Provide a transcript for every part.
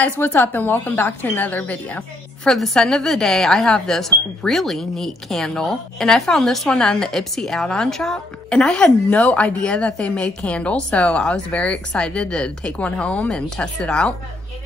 Guys, what's up and welcome back to another video. For the scent of the day, I have this really neat candle, and I found this one on the Ipsy add-on shop, and I had no idea that they made candles, so I was very excited to take one home and test it out.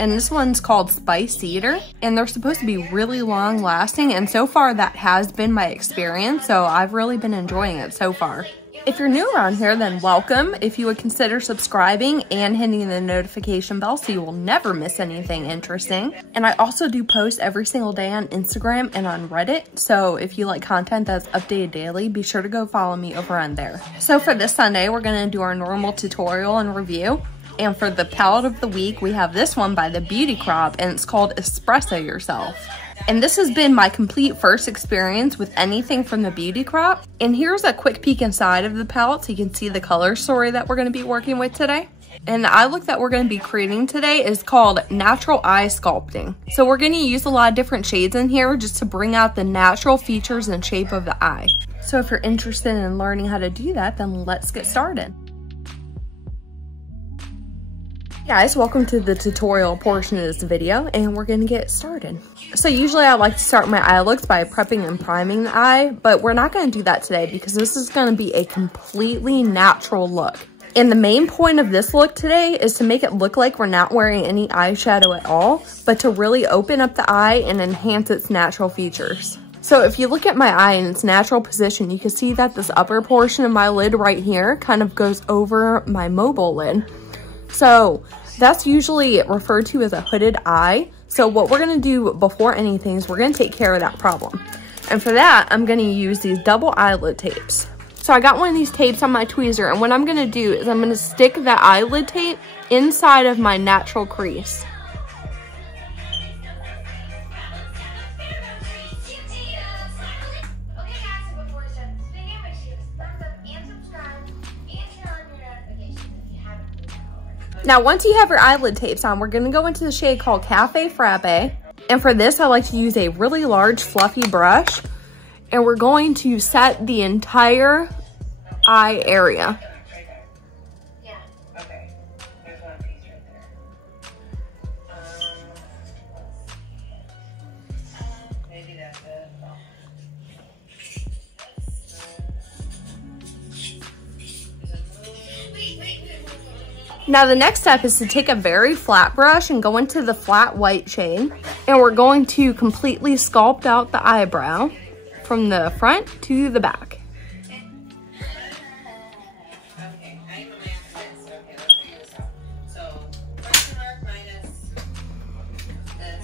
And this one's called Spice Cedar, and they're supposed to be really long lasting, and so far that has been my experience, so I've really been enjoying it so far. If you're new around here, then welcome. If you would consider subscribing and hitting the notification bell so you will never miss anything interesting. And I also do post every single day on Instagram and on Reddit. So if you like content that's updated daily, be sure to go follow me over on there. So for this Sunday, we're gonna do our normal tutorial and review. And for the palette of the week, we have this one by the Beauty Crop, and it's called Espresso Yourself. And this has been my complete first experience with anything from the Beauty Crop. And here's a quick peek inside of the palette so you can see the color story that we're going to be working with today. And the eye look that we're going to be creating today is called Natural Eye Sculpting. So we're going to use a lot of different shades in here just to bring out the natural features and shape of the eye. So if you're interested in learning how to do that, then let's get started. Guys, welcome to the tutorial portion of this video, and we're gonna get started. So usually I like to start my eye looks by prepping and priming the eye, but we're not gonna do that today because this is gonna be a completely natural look. And the main point of this look today is to make it look like we're not wearing any eyeshadow at all, but to really open up the eye and enhance its natural features. So if you look at my eye in its natural position, you can see that this upper portion of my lid right here kind of goes over my mobile lid. So that's usually referred to as a hooded eye. So what we're gonna do before anything is we're gonna take care of that problem. And for that, I'm gonna use these double eyelid tapes. So I got one of these tapes on my tweezer, and what I'm gonna do is I'm gonna stick that eyelid tape inside of my natural crease. Now, once you have your eyelid tapes on, we're gonna go into the shade called Cafe Frappe. And for this, I like to use a really large fluffy brush. And we're going to set the entire eye area. Yeah, okay. There's one piece right there. Maybe that's it. Now the next step is to take a very flat brush and go into the flat white shade, and we're going to completely sculpt out the eyebrow from the front to the back. Okay, I know my answer. Okay, let's figure this out. So, question mark minus this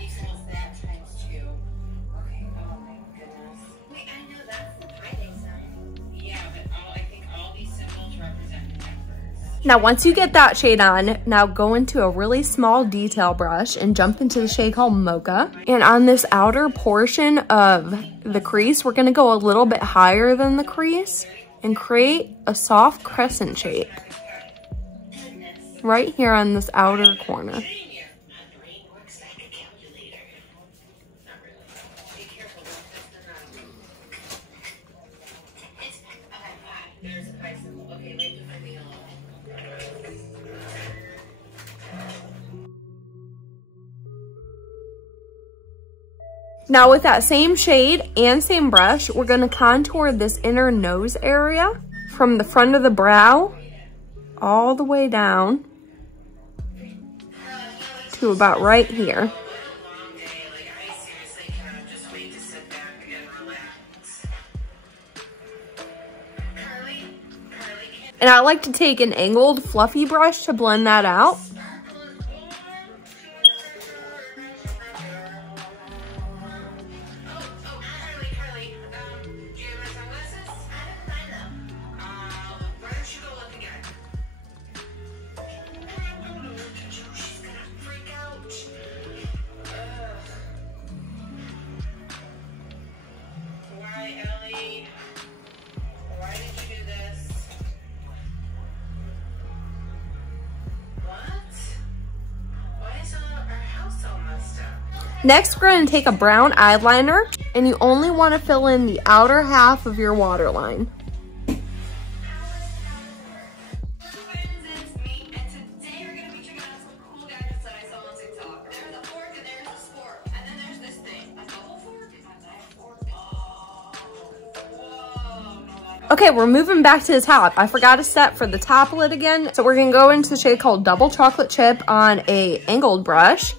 equals that times 2. Okay, oh my goodness. Wait, I know that's the Pi sign. Yeah, but I think all these symbols represent numbers. Now once you get that shade on, now go into a really small detail brush and jump into the shade called Mocha. And on this outer portion of the crease, we're gonna go a little bit higher than the crease and create a soft crescent shape right here on this outer corner. Now with that same shade and same brush, we're gonna contour this inner nose area from the front of the brow all the way down to about right here. And I like to take an angled fluffy brush to blend that out. Next, we're going to take a brown eyeliner, and you only want to fill in the outer half of your waterline. Okay, we're moving back to the top. I forgot a step for the top lid again. So we're gonna go into the shade called Double Chocolate Chip on a angled brush.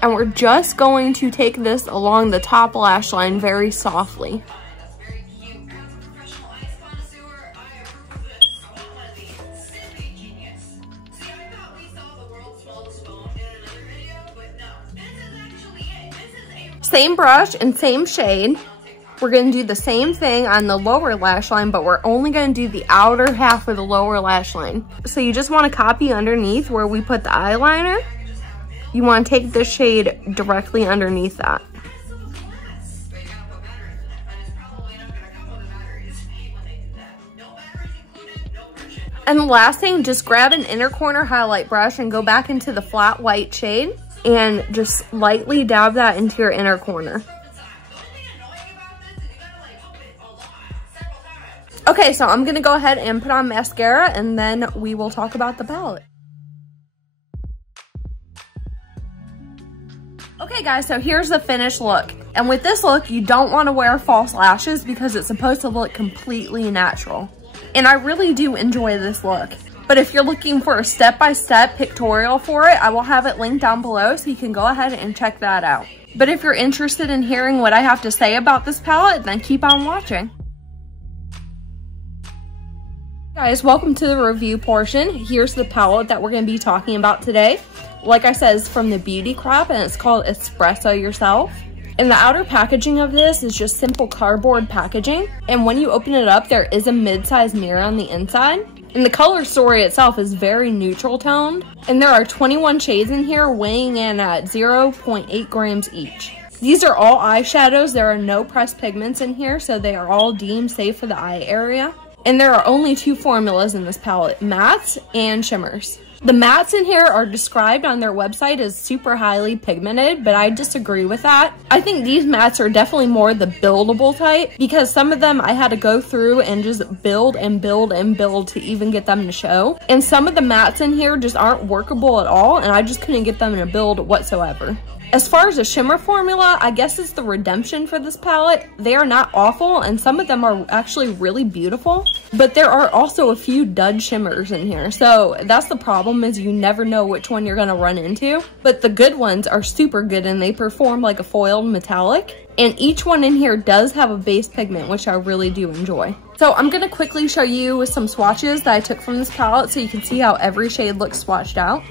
And we're just going to take this along the top lash line very softly. Same brush and same shade. We're gonna do the same thing on the lower lash line, but we're only gonna do the outer half of the lower lash line. So you just wanna copy underneath where we put the eyeliner. You wanna take the shade directly underneath that. And the last thing, just grab an inner corner highlight brush and go back into the flat white shade and just lightly dab that into your inner corner. Okay, so I'm gonna go ahead and put on mascara and then we will talk about the palette. Okay guys, so here's the finished look. And with this look, you don't wanna wear false lashes because it's supposed to look completely natural. And I really do enjoy this look. But if you're looking for a step-by-step pictorial for it, I will have it linked down below so you can go ahead and check that out. But if you're interested in hearing what I have to say about this palette, then keep on watching. Guys, welcome to the review portion. Here's the palette that we're going to be talking about today. Like I said, it's from the Beauty Crop and it's called Espresso Yourself. And the outer packaging of this is just simple cardboard packaging. And when you open it up, there is a mid-size mirror on the inside. And the color story itself is very neutral toned. And there are 21 shades in here weighing in at 0.8 grams each. These are all eyeshadows. There are no pressed pigments in here, so they are all deemed safe for the eye area. And there are only two formulas in this palette, mattes and shimmers. The mattes in here are described on their website as super highly pigmented, but I disagree with that. I think these mattes are definitely more the buildable type because some of them I had to go through and just build and build and build to even get them to show. And some of the mattes in here just aren't workable at all, and I just couldn't get them to build whatsoever. As far as the shimmer formula, I guess it's the redemption for this palette. They are not awful, and some of them are actually really beautiful, but there are also a few dud shimmers in here. So that's the problem, is you never know which one you're gonna run into. But the good ones are super good and they perform like a foiled metallic. And each one in here does have a base pigment, which I really do enjoy. So I'm gonna quickly show you some swatches that I took from this palette so you can see how every shade looks swatched out.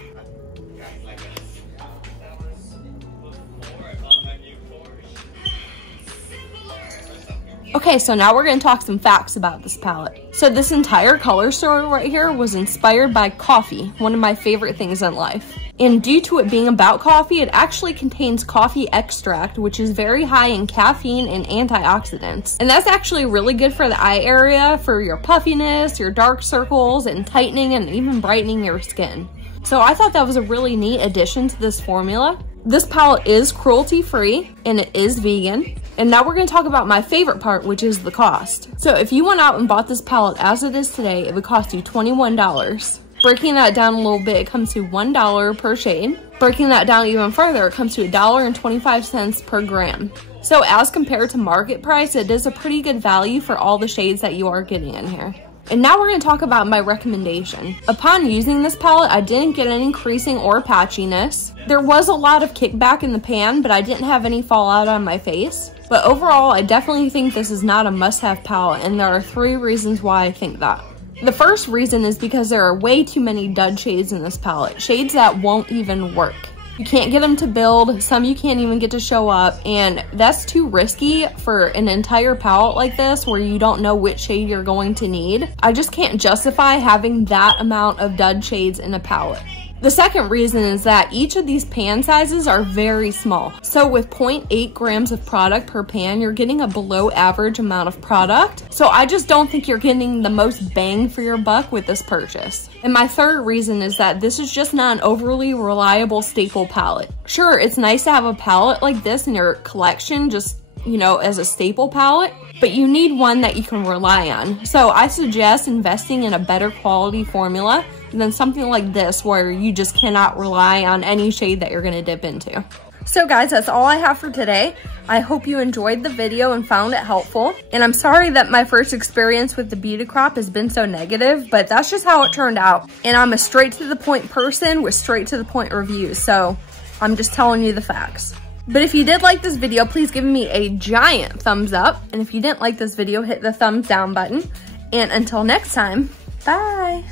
Okay, so now we're going to talk some facts about this palette. So this entire color story right here was inspired by coffee, one of my favorite things in life. And due to it being about coffee, it actually contains coffee extract, which is very high in caffeine and antioxidants. And that's actually really good for the eye area, for your puffiness, your dark circles, and tightening and even brightening your skin. So I thought that was a really neat addition to this formula. This palette is cruelty-free and it is vegan. And now we're going to talk about my favorite part, which is the cost. So if you went out and bought this palette as it is today, it would cost you $21. Breaking that down a little bit, it comes to $1 per shade. Breaking that down even further, it comes to $1.25 per gram. So as compared to market price, it is a pretty good value for all the shades that you are getting in here. And now we're going to talk about my recommendation. Upon using this palette, I didn't get any creasing or patchiness. There was a lot of kickback in the pan, but I didn't have any fallout on my face. But overall, I definitely think this is not a must-have palette, and there are 3 reasons why I think that. The first reason is because there are way too many dud shades in this palette, shades that won't even work. You can't get them to build, some you can't even get to show up, and that's too risky for an entire palette like this where you don't know which shade you're going to need. I just can't justify having that amount of dud shades in a palette. The second reason is that each of these pan sizes are very small. So with 0.8 grams of product per pan, you're getting a below average amount of product. So I just don't think you're getting the most bang for your buck with this purchase. And my third reason is that this is just not an overly reliable staple palette. Sure, it's nice to have a palette like this in your collection, just, you know, as a staple palette, but you need one that you can rely on. So I suggest investing in a better quality formula than something like this where you just cannot rely on any shade that you're going to dip into. So guys, that's all I have for today. I hope you enjoyed the video and found it helpful. And I'm sorry that my first experience with the beauty crop has been so negative, but that's just how it turned out. And I'm a straight to the point person with straight to the point reviews, so I'm just telling you the facts. But if you did like this video, please give me a giant thumbs up. And if you didn't like this video, hit the thumbs down button. And until next time, bye.